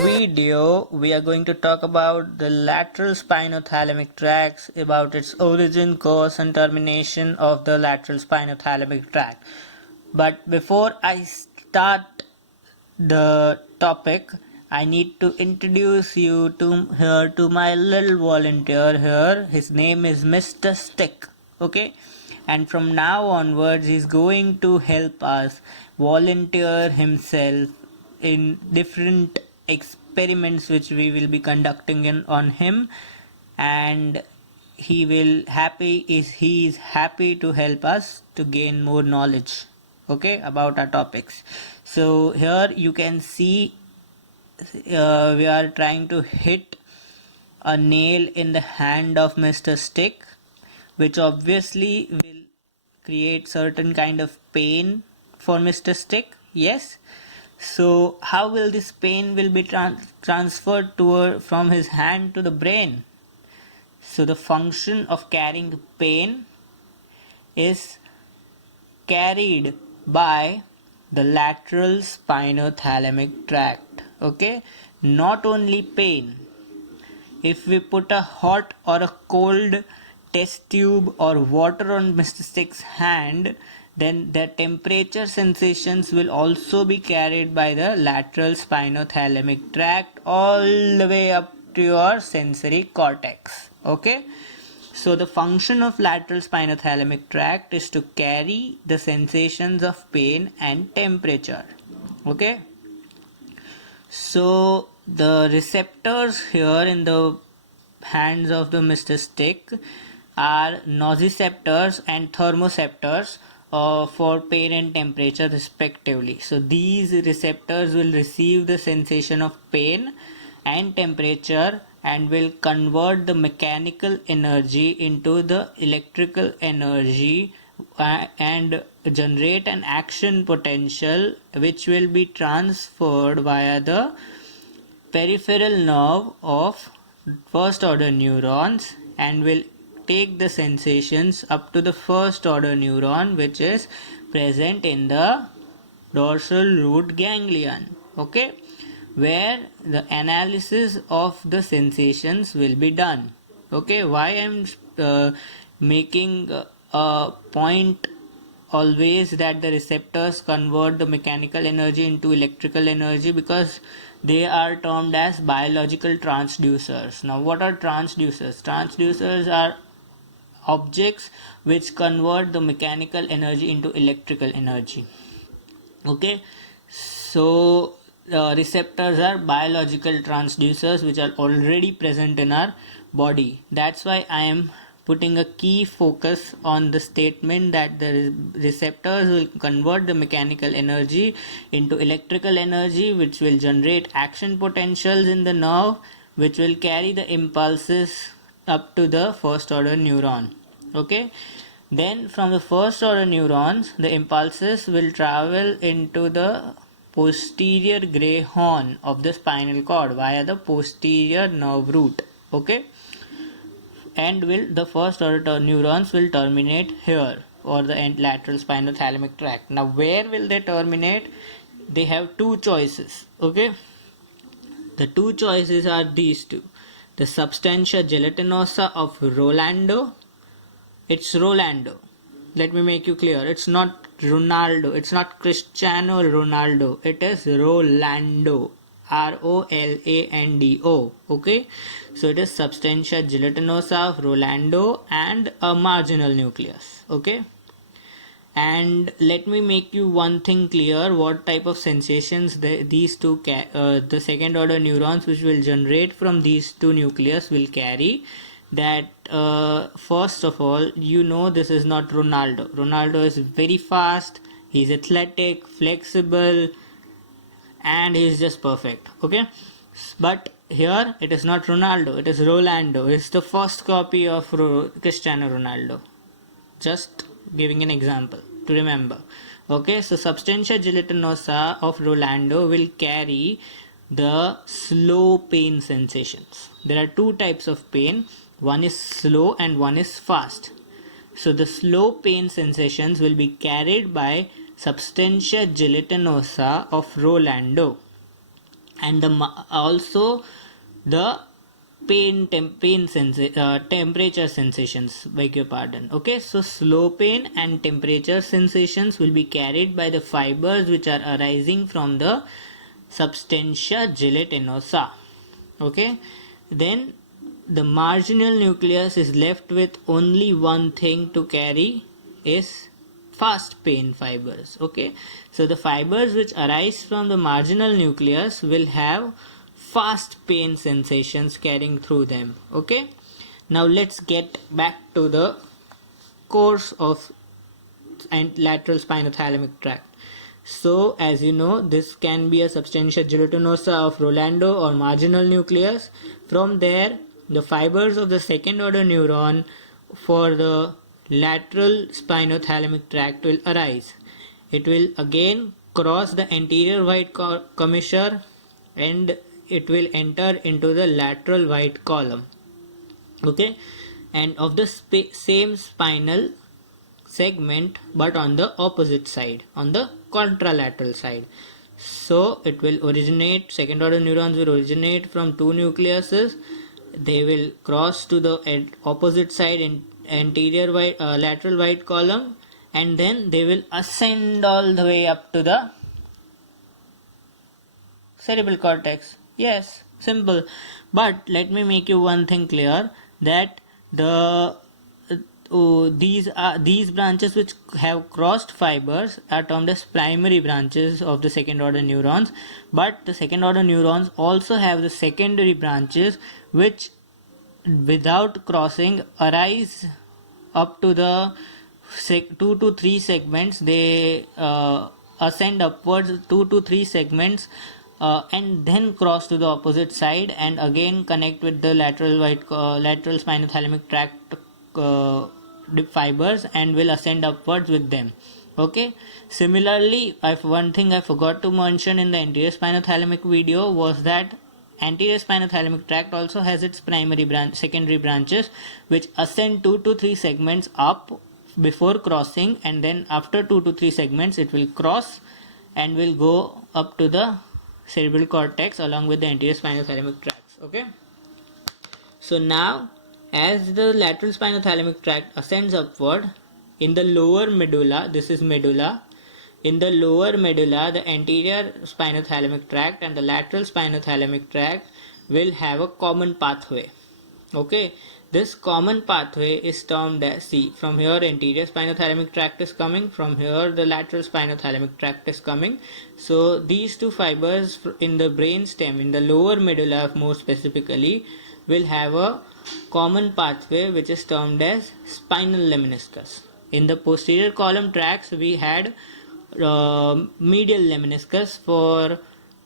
video, we are going to talk about the lateral spinothalamic tracts, about its origin, course, and termination of the lateral spinothalamic tract. But before I start the topic, I need to introduce you to my little volunteer here. His name is Mr. Stick. Okay, and from now onwards, he's going to help us volunteer himself in different experiments which we will be conducting on him, and he is happy to help us to gain more knowledge, okay, about our topics. So here you can see we are trying to hit a nail in the hand of Mr. Stick, which obviously will create certain kind of pain for Mr. Stick. Yes, so how will this pain will be transferred from his hand to the brain? So the function of carrying pain is carried by the lateral spinothalamic tract. Okay, not only pain. If we put a hot or a cold test tube or water on Mr. Stick's hand, then the temperature sensations will also be carried by the lateral spinothalamic tract all the way up to your sensory cortex. Okay, so the function of lateral spinothalamic tract is to carry the sensations of pain and temperature. Okay, so the receptors here in the hands of the Mr. Stick are nociceptors and thermoceptors for pain and temperature respectively. So these receptors will receive the sensation of pain and temperature and will convert the mechanical energy into the electrical energy and generate an action potential which will be transferred via the peripheral nerve of first order neurons and will take the sensations up to the first order neuron, which is present in the dorsal root ganglion. Okay, where the analysis of the sensations will be done. Okay, why I'm making a point always that the receptors convert the mechanical energy into electrical energy? Because they are termed as biological transducers. Now what are transducers? Transducers are objects which convert the mechanical energy into electrical energy. Okay, so receptors are biological transducers which are already present in our body. That's why I am putting a key focus on the statement that the receptors will convert the mechanical energy into electrical energy, which will generate action potentials in the nerve, which will carry the impulses up to the first order neuron. Okay, then from the first order neurons, the impulses will travel into the posterior gray horn of the spinal cord via the posterior nerve root. Okay, and the first order neurons will terminate here, or the lateral spinothalamic tract. Now where will they terminate? They have two choices. Okay, the two choices are these two: the substantia gelatinosa of Rolando. It's Rolando. Let me make you clear. It's not Ronaldo. It's not Cristiano Ronaldo. It is Rolando. Rolando. Okay. So it is substantia gelatinosa of Rolando and a marginal nucleus. Okay. And let me make you one thing clear: what type of sensations these two the second order neurons which will generate from these two nucleus will carry. That first of all, you know, this is not Ronaldo. Ronaldo is very fast, he's athletic, flexible, and he's just perfect. Okay, but here it is not Ronaldo, it is Rolando. It's the first copy of Cristiano Ronaldo. Just giving an example to remember. Okay, so substantia gelatinosa of Rolando will carry the slow pain sensations. There are two types of pain. One is slow and one is fast. So the slow pain sensations will be carried by substantia gelatinosa of Rolando. and also the temperature sensations, beg your pardon. Okay, so slow pain and temperature sensations will be carried by the fibers which are arising from the substantia gelatinosa. Okay, then the marginal nucleus is left with only one thing to carry, is fast pain fibers. Okay, so the fibers which arise from the marginal nucleus will have fast pain sensations carrying through them. Okay, now let's get back to the course of lateral spinothalamic tract. So as you know, this can be a substantia gelatinosa of Rolando or marginal nucleus. From there, the fibers of the second order neuron for the lateral spinothalamic tract will arise. It will again cross the anterior white commissure and it will enter into the lateral white column. Okay, and of the same spinal segment but on the opposite side, on the contralateral side. So it will originate, second order neurons will originate from two nucleuses. They will cross to the opposite side in anterior lateral white column, and then they will ascend all the way up to the cerebral cortex. Yes, simple. But let me make you one thing clear, that these branches which have crossed fibers are termed as primary branches of the second order neurons, but the second order neurons also have the secondary branches which without crossing arise up to the 2 to 3 segments. They ascend upwards 2 to 3 segments and then cross to the opposite side and again connect with the lateral spinothalamic tract fibers and will ascend upwards with them. Okay, similarly, one thing I forgot to mention in the anterior spinothalamic video was that anterior spinothalamic tract also has its secondary branches which ascend 2 to 3 segments up before crossing, and then after 2 to 3 segments it will cross and will go up to the cerebral cortex along with the anterior spinothalamic tracts. Okay, so now as the lateral spinothalamic tract ascends upward, in the lower medulla, this is medulla, in the lower medulla the anterior spinothalamic tract and the lateral spinothalamic tract will have a common pathway. Okay, this common pathway is termed as, see, from here anterior spinothalamic tract is coming, from here the lateral spinothalamic tract is coming. So these two fibers in the brain stem, in the lower medulla more specifically, will have a common pathway which is termed as spinal lemniscus. In the posterior column tracts we had medial lemniscus for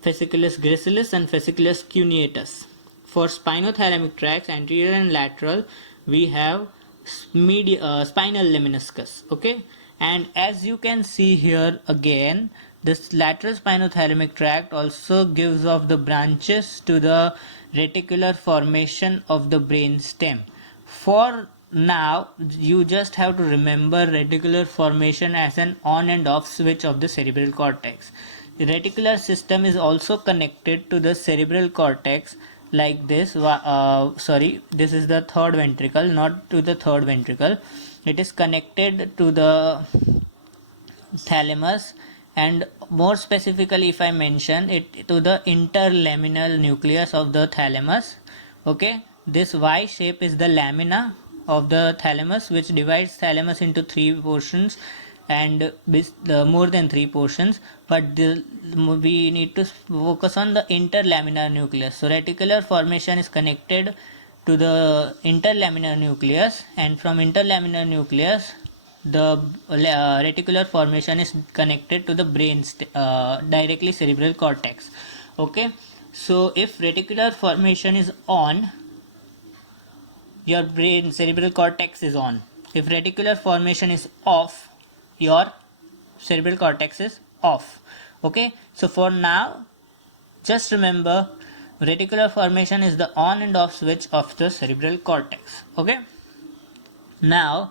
fasciculus gracilis and fasciculus cuneatus. For spinothalamic tracts, anterior and lateral, we have spinal lemniscus. Okay, and as you can see here again, this lateral spinothalamic tract also gives off the branches to the reticular formation of the brain stem. For now, you just have to remember reticular formation as an on and off switch of the cerebral cortex. The reticular system is also connected to the cerebral cortex like this. This is the third ventricle, not to the third ventricle. It is connected to the thalamus, and more specifically if I mention it, to the interlaminar nucleus of the thalamus. Okay, this Y shape is the lamina of the thalamus which divides thalamus into 3 portions and more than 3 portions, but we need to focus on the interlaminar nucleus. So reticular formation is connected to the interlaminar nucleus, and from interlaminar nucleus the reticular formation is connected to the brain directly cerebral cortex. Okay, so if reticular formation is on, your brain cerebral cortex is on. If reticular formation is off, your cerebral cortex is off. Okay, so for now just remember reticular formation is the on and off switch of the cerebral cortex. Okay, now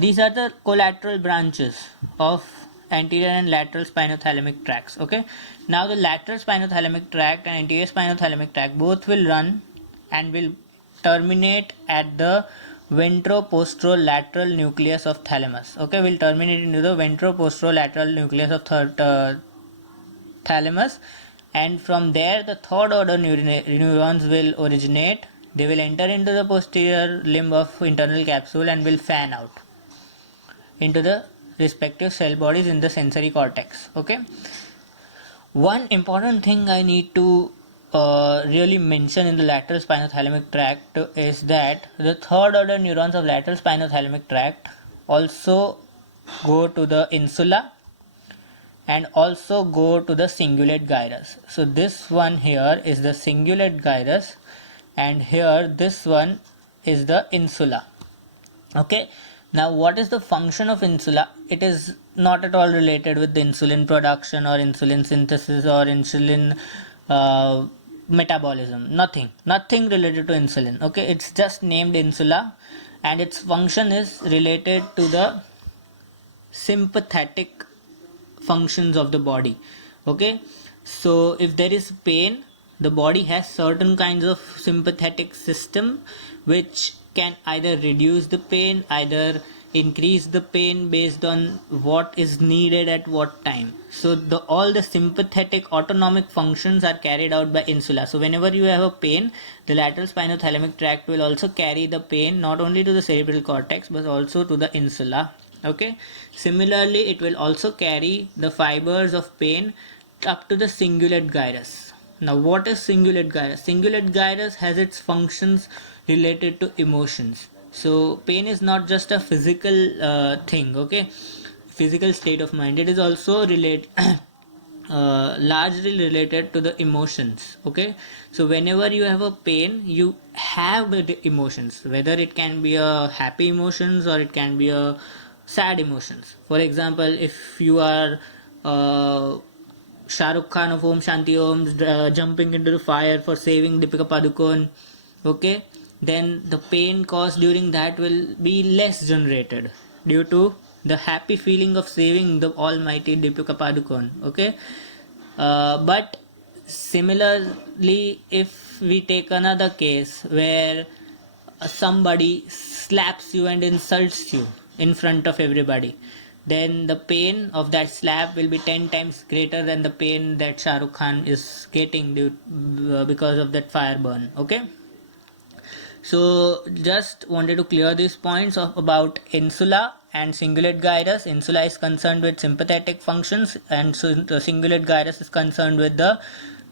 these are the collateral branches of anterior and lateral spinothalamic tracts. Okay, now the lateral spinothalamic tract and anterior spinothalamic tract both will run and will terminate at the ventroposterolateral nucleus of thalamus. Okay, will terminate into the ventroposterolateral nucleus of thalamus, and from there the third order neurons will originate. They will enter into the posterior limb of internal capsule and will fan out into the respective cell bodies in the sensory cortex. Okay, one important thing I need to really mention in the lateral spinothalamic tract is that the third order neurons of lateral spinothalamic tract also go to the insula and also go to the cingulate gyrus. So this one here is the cingulate gyrus, and here this one is the insula. Okay, now what is the function of insula? It is not at all related with the insulin production or insulin synthesis or insulin metabolism. Nothing related to insulin. Okay, it's just named insula, and its function is related to the sympathetic functions of the body. Okay, so if there is pain, the body has certain kinds of sympathetic system which can either reduce the pain, either increase the pain based on what is needed at what time. So all the sympathetic autonomic functions are carried out by insula. So whenever you have a pain, the lateral spinothalamic tract will also carry the pain not only to the cerebral cortex but also to the insula. Okay, similarly it will also carry the fibers of pain up to the cingulate gyrus. Now what is cingulate gyrus? Cingulate gyrus has its functions related to emotions. So pain is not just a physical thing, okay, physical state of mind. It is also largely related to the emotions. Okay, so whenever you have a pain, you have the emotions, whether it can be a happy emotions or it can be a sad emotions. For example, if you are Shah Rukh Khan of Om Shanti Om jumping into the fire for saving Deepika Padukone, okay, then the pain caused during that will be less generated due to the happy feeling of saving the almighty Deepika Padukone. Okay, but similarly, if we take another case where somebody slaps you and insults you in front of everybody, then the pain of that slap will be 10 times greater than the pain that Shah Rukh Khan is getting because of that fire burn. Okay, so just wanted to clear these points about insula and cingulate gyrus. Insula is concerned with sympathetic functions, and so the cingulate gyrus is concerned with the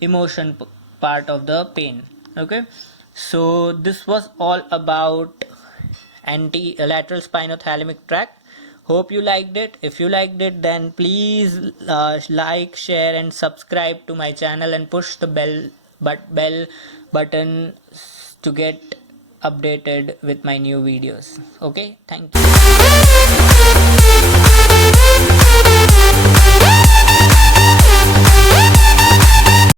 emotion part of the pain. Okay, so this was all about lateral spinothalamic tract. Hope you liked it. If you liked it, then please like, share and subscribe to my channel and push the bell button to get updated with my new videos. Okay, thank you.